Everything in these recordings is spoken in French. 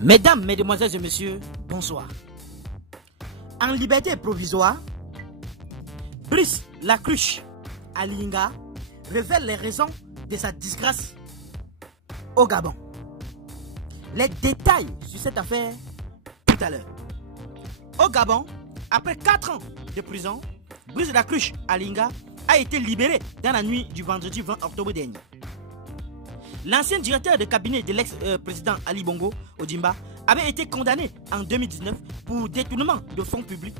Mesdames, Mesdemoiselles et Messieurs, bonsoir. En liberté provisoire, Brice Lacruche Alinga révèle les raisons de sa disgrâce au Gabon. Les détails sur cette affaire tout à l'heure. Au Gabon, après 4 ans de prison, Brice Lacruche Alinga a été libéré dans la nuit du vendredi 20 octobre dernier. L'ancien directeur de cabinet de l'ex-président Ali Bongo Ondimba avait été condamné en 2019 pour détournement de fonds publics,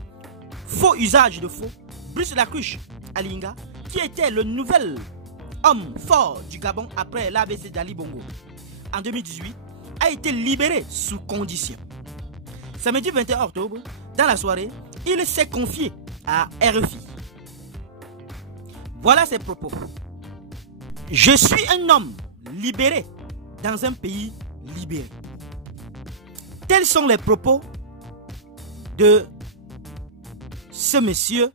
faux usage de faux. Brice Lacruche Alinga, qui était le nouvel homme fort du Gabon après l'ABC d'Ali Bongo en 2018, a été libéré sous condition. Samedi 21 octobre, dans la soirée, il s'est confié à RFI. Voilà ses propos. Je suis un homme libéré dans un pays libéré. Tels sont les propos de ce monsieur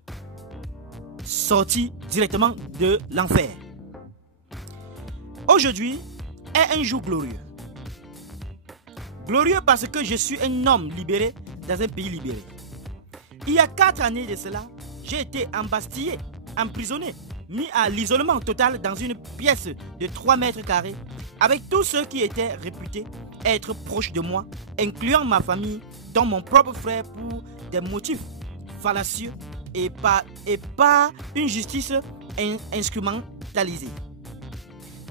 sorti directement de l'enfer. Aujourd'hui est un jour glorieux. Glorieux parce que je suis un homme libéré dans un pays libéré. Il y a 4 années de cela, j'ai été embastillé, emprisonné, mis à l'isolement total dans une pièce de 3 mètres carrés avec tous ceux qui étaient réputés être proches de moi, incluant ma famille, dont mon propre frère, pour des motifs fallacieux et pas une justice instrumentalisée.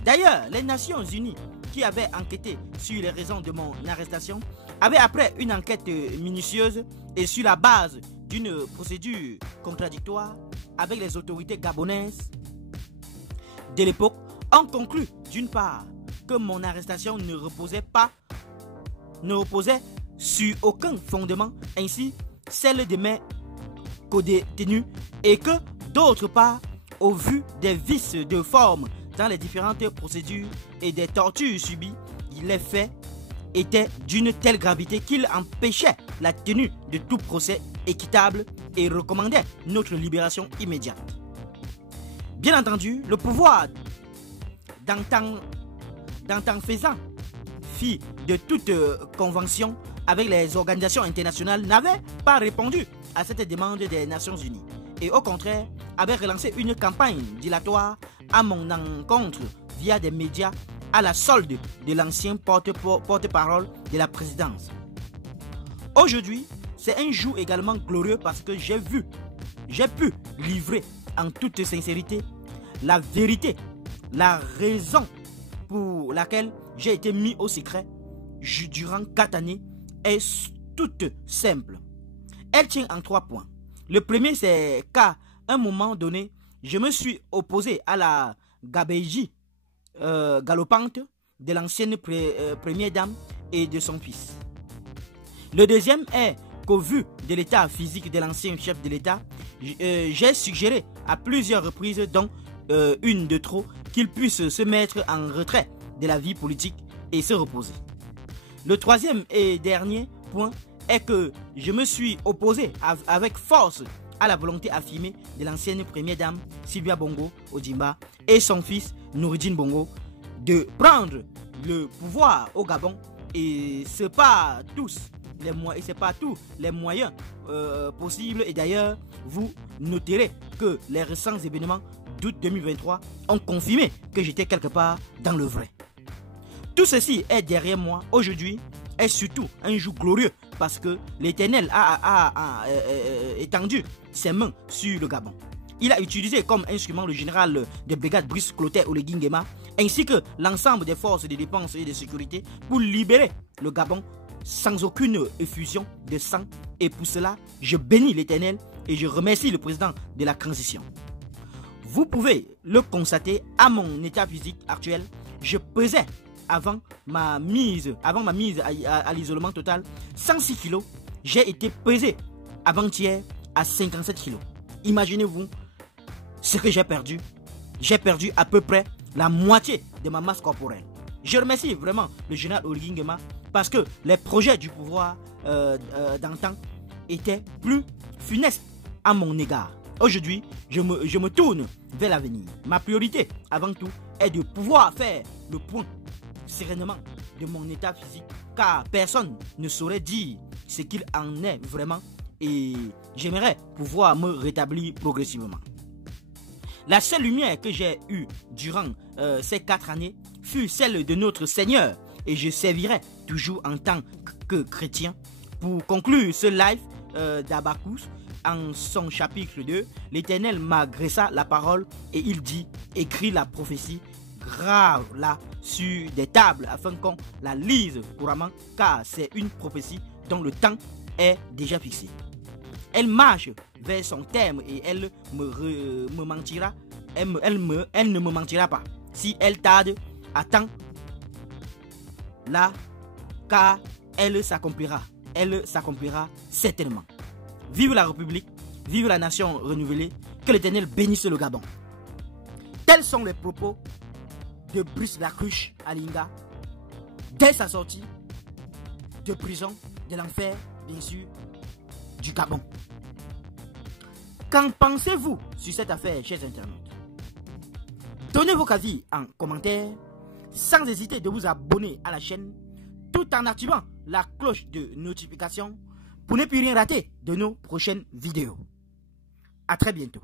D'ailleurs, les Nations Unies qui avaient enquêté sur les raisons de mon arrestation avaient, après une enquête minutieuse et sur la base d'une procédure contradictoire avec les autorités gabonaises de l'époque, ont conclu d'une part que mon arrestation ne reposait sur aucun fondement, ainsi celle de mes co-détenus, et que d'autre part, au vu des vices de forme dans les différentes procédures et des tortures subies, les faits étaient d'une telle gravité qu'il empêchait la tenue de tout procès équitable et recommandait notre libération immédiate. Bien entendu, le pouvoir d'antan faisant fi de toute convention avec les organisations internationales n'avait pas répondu à cette demande des Nations Unies et au contraire avait relancé une campagne dilatoire à mon encontre via des médias à la solde de l'ancien porte-parole de la présidence. Aujourd'hui, c'est un jour également glorieux parce que j'ai pu livrer en toute sincérité la vérité, la raison pour laquelle j'ai été mis au secret durant 4 années est toute simple. Elle tient en 3 points. Le premier, c'est qu'à un moment donné, je me suis opposé à la gabégie galopante de l'ancienne première dame et de son fils. Le deuxième est qu'au vu de l'état physique de l'ancien chef de l'État, j'ai suggéré à plusieurs reprises, dont une de trop, qu'il puisse se mettre en retrait de la vie politique et se reposer. Le troisième et dernier point est que je me suis opposé avec force à la volonté affirmée de l'ancienne première dame Sylvia Bongo Ondimba et son fils Noureddine Bongo de prendre le pouvoir au Gabon, et c'est pas tous les moyens possibles. Et d'ailleurs, vous noterez que les récents événements d'août 2023 ont confirmé que j'étais quelque part dans le vrai. Tout ceci est derrière moi. Aujourd'hui est surtout un jour glorieux parce que l'Éternel a étendu ses mains sur le Gabon. Il a utilisé comme instrument le général de brigade Brice Clotaire Oligui Nguema ainsi que l'ensemble des forces de défense et de sécurité pour libérer le Gabon sans aucune effusion de sang. Et pour cela, je bénis l'Éternel et je remercie le président de la transition. Vous pouvez le constater à mon état physique actuel. Je pesais avant ma mise à l'isolement total 106 kg. J'ai été pesé avant-hier à 57 kg. Imaginez-vous ce que j'ai perdu. J'ai perdu à peu près la moitié de ma masse corporelle. Je remercie vraiment le général Oligui Nguema parce que les projets du pouvoir d'antan étaient plus funestes à mon égard. Aujourd'hui, je me tourne vers l'avenir. Ma priorité, avant tout, est de pouvoir faire le point sereinement de mon état physique car personne ne saurait dire ce qu'il en est vraiment et j'aimerais pouvoir me rétablir progressivement. La seule lumière que j'ai eue durant ces 4 années fut celle de notre Seigneur et je servirai toujours en tant que chrétien. Pour conclure ce live d'Habakkuk, en son chapitre 2, l'Éternel m'adressa la parole et il dit, écris la prophétie, grave-la sur des tables afin qu'on la lise couramment, car c'est une prophétie dont le temps est déjà fixé. Elle marche vers son terme et elle me mentira. Elle ne me mentira pas. Si elle tarde, attends là, car elle s'accomplira. Elle s'accomplira certainement. Vive la République, vive la nation renouvelée, que l'Éternel bénisse le Gabon. Tels sont les propos de Brice Lacruche Alinga dès sa sortie de prison, de l'enfer, bien sûr, du Gabon. Qu'en pensez-vous sur cette affaire, chers internautes? Donnez vos avis en commentaire, sans hésiter de vous abonner à la chaîne, tout en activant la cloche de notification pour ne plus rien rater de nos prochaines vidéos. À très bientôt.